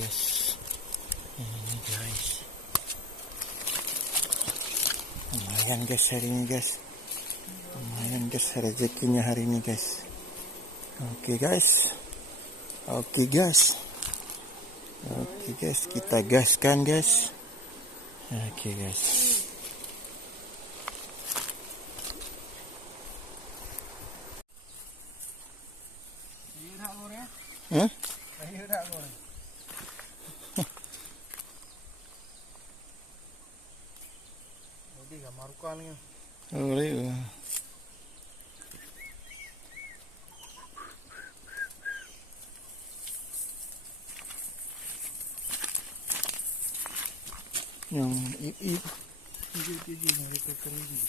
guys. Ini guys. Lumayan guys hari ini guys. Lumayan guys rezekinya hari ini guys. Oke guys. Oke guys. Oke guys, kita gaskan guys. Oke guys. Hah? Boleh. Yang ip dia mereka kering.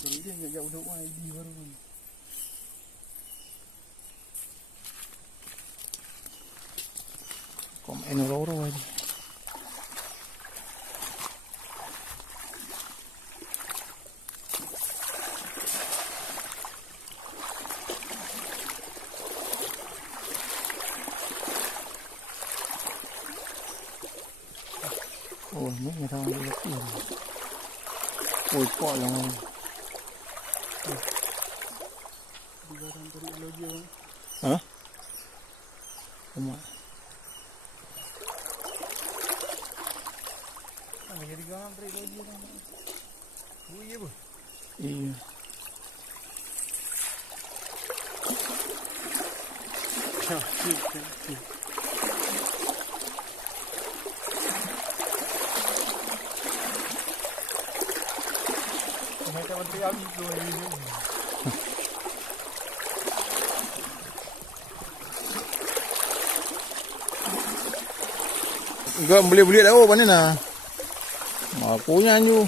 Kalau dia enggak jauh ID baru ni. Kom en oro aja. Oh, ni người ta đi tiền. Ôi, cọ lòng. Hả? Không ạ. Iya. Mereka menteri habis tu ini. Enggak beli-beli dah mana nak? Aku nyanyi.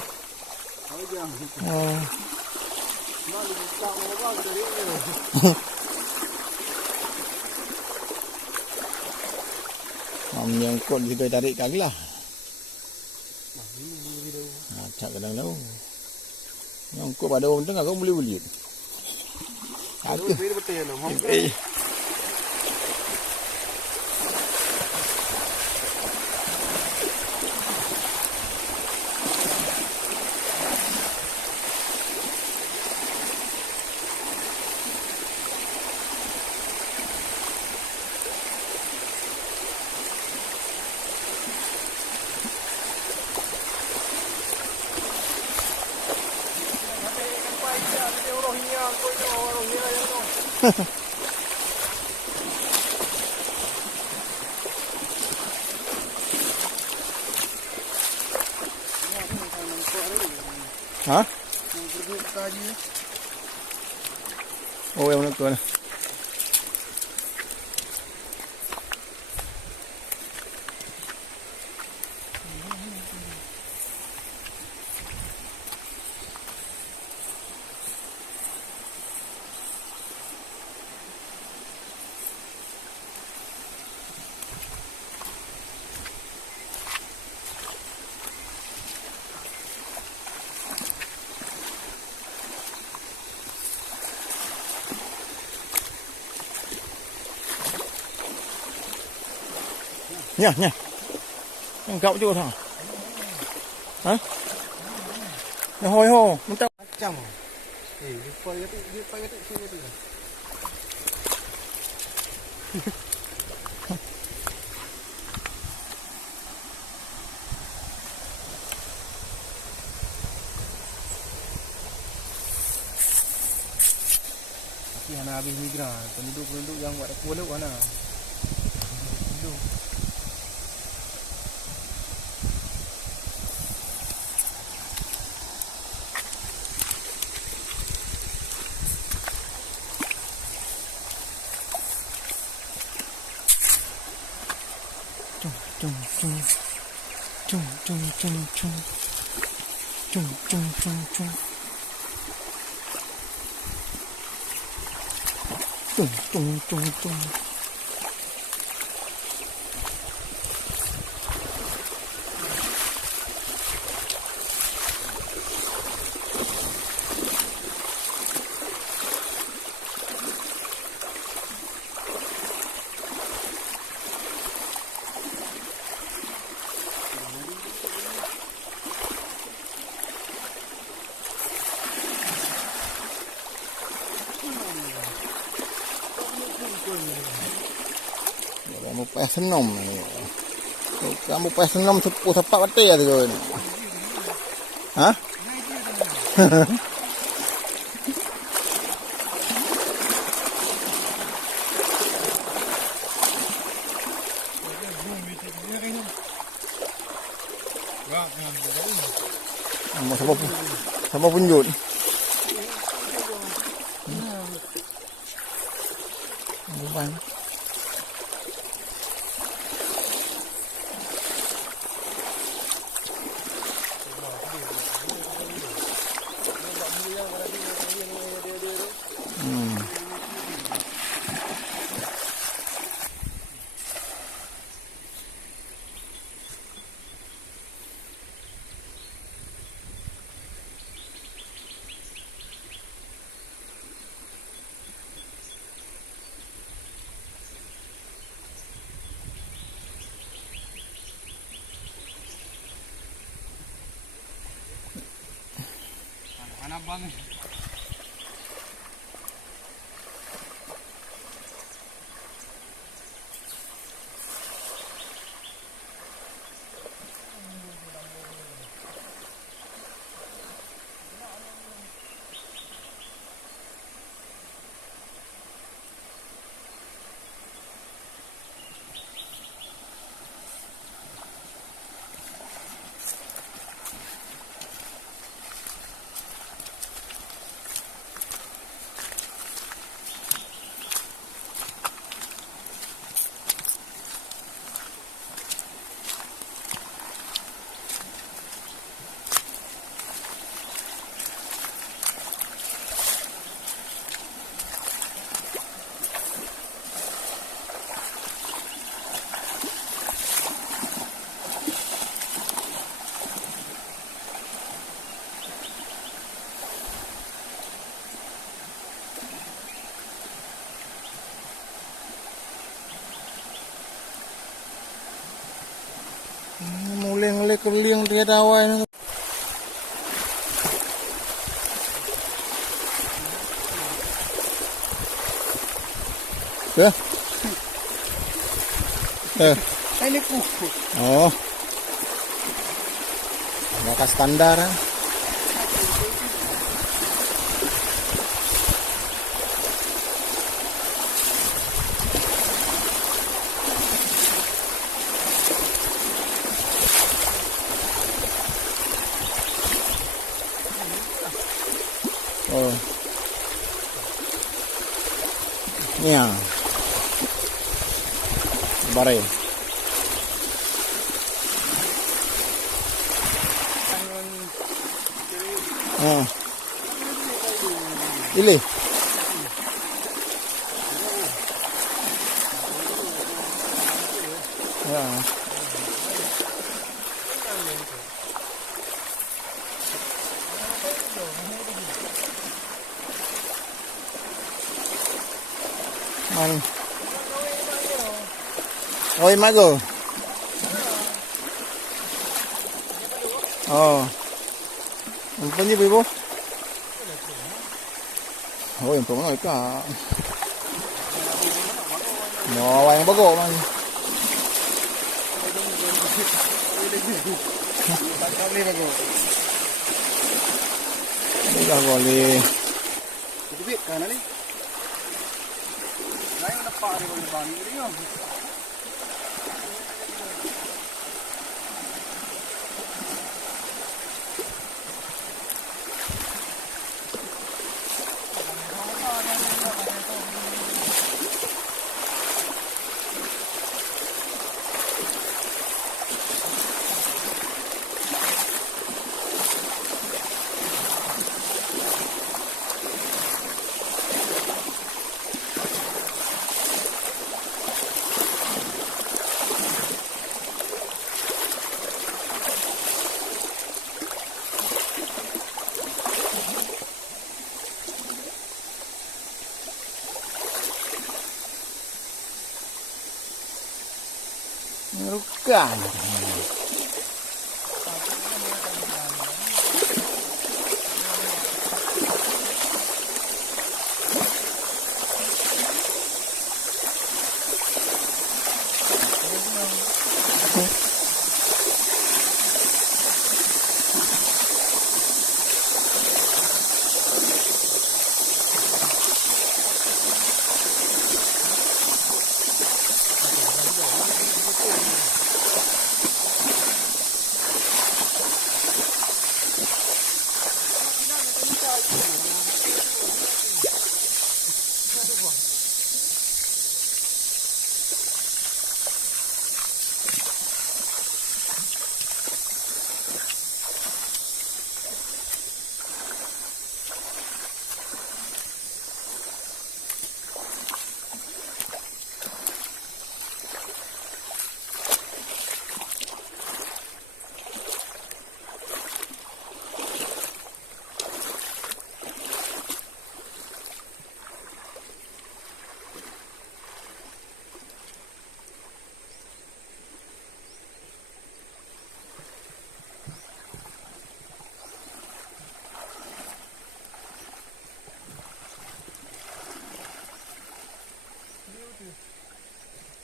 Oh. Menyangkut juga tarik kaki lah. Macam kadang tahu. Nyangkut pada orang tengah kau boleh beli. Ada. Betul lah. Hah? Oh, yang mana tu lah. Nha. Gạo chưa thằng? Hả? Nó hồi hồ, nó tao chồng. Đi quay cái tự. Tapi hana habis migran, penduduk yang buat kuala mana? Tung. Kamu payah senom ni. Kamu payah senom sepuh tapak batik tu kan. Ha? Sama punjut. Bukan. Mana bang? Mulai keliling dia dawai ni. Ya. Ini kuku. Oh. Maka standar. Oh. Ya. Bare. Ah. Ile. Ya. Man. Oi mago. Oh. Apa ni ibu? Oh, yang pengen ka. Mau yang bagus man. Tak boleh bagus. Dah boleh. Jadi kan ni. Lain dapat dia boleh bang ni kan. Merukan.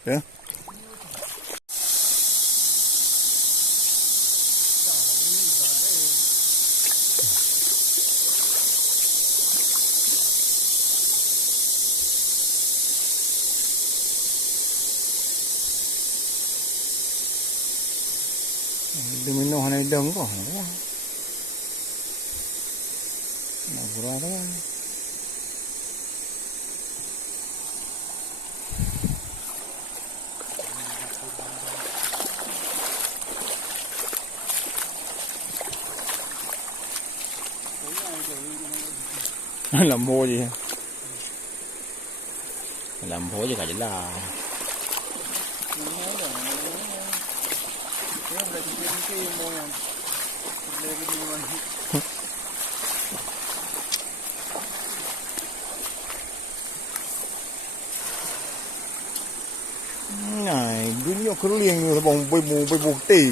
Ya. Domino hanay dong ko. Nagurado. Làm hô gì hả? Làm hô gì cả chứ là này đúng cứ liền rồi bông bay bù tỉ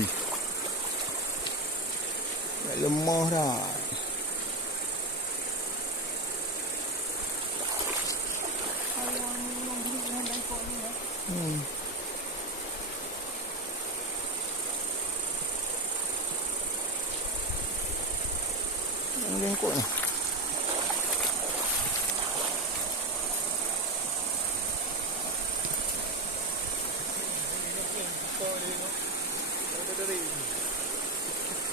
vậy là mơ ra Ang ko.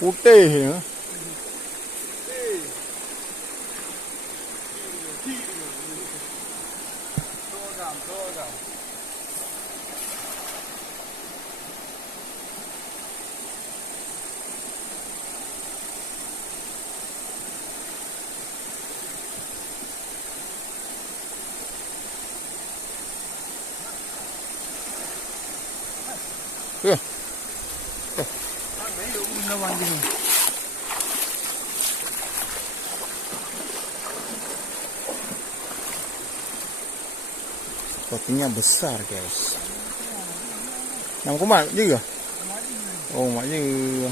Putih ya. Tuh. Sepertinya besar guys. Nằm có mặn chứ à? Ồ mặn như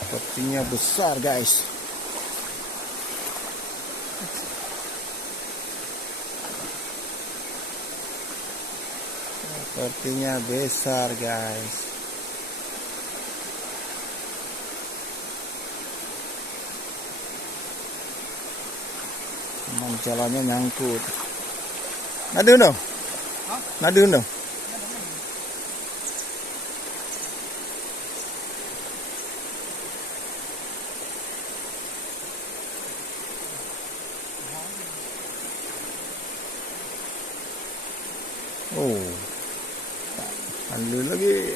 sepertinya besar guys. Sepertinya besar guys. Memang jalannya nyangkut. Nada dong? Nada dong? Oh. Ada lagi.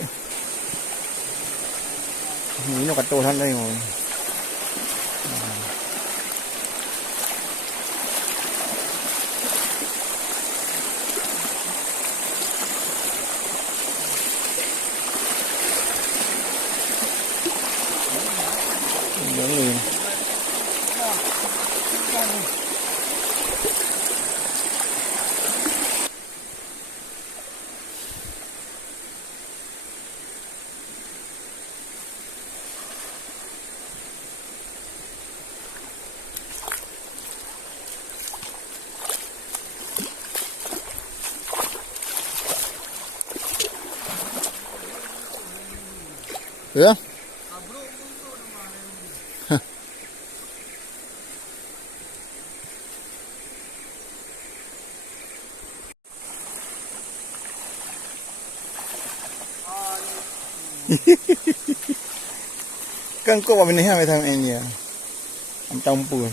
Ini katuhan lagi mo. Ini. Ya. Kan kau apa ni macam ini ya. Am tampun.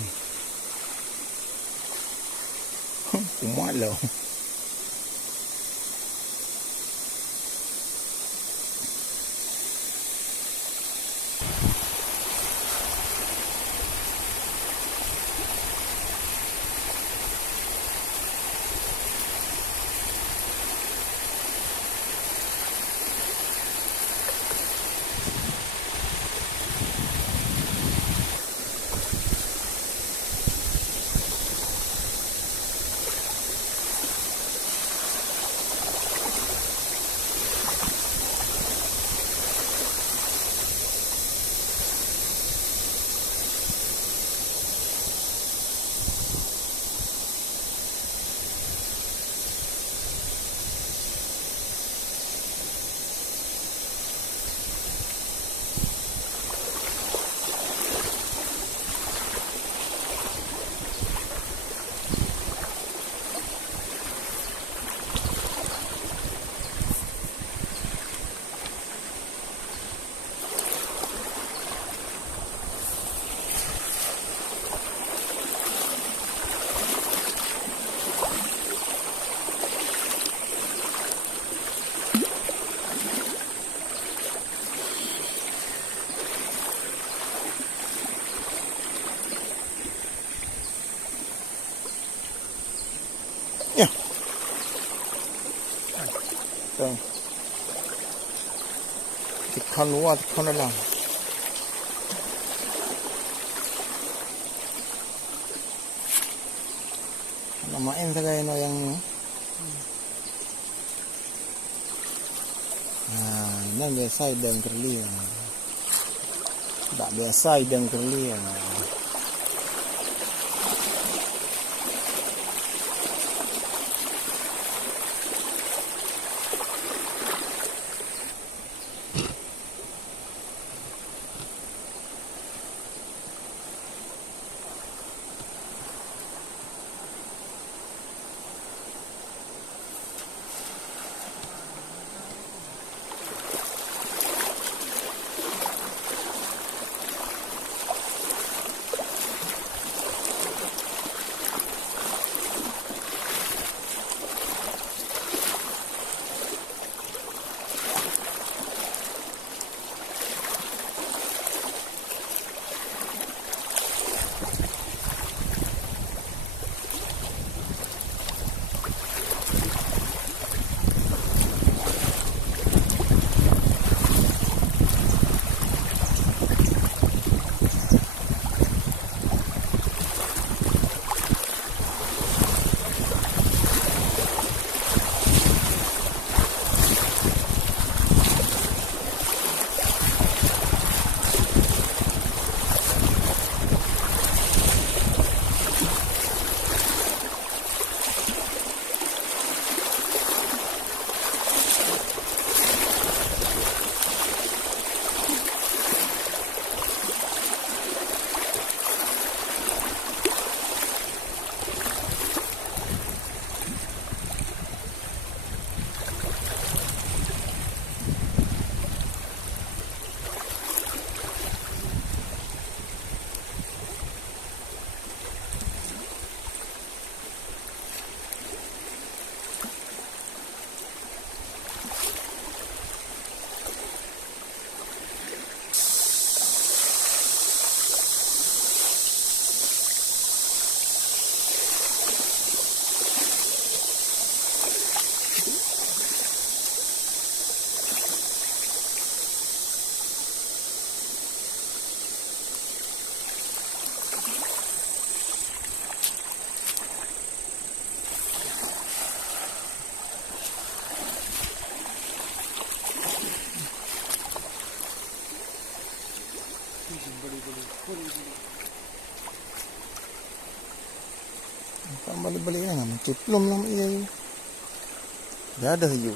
Kumat lah. Ya. Tuh. Tekan luar, tekan dalam. Namain sagay no yang nan biasa idang kerli. Tak biasa idang kerli. Tak balik-balik kan, menciplum lah mak dia. Dah ada hiu.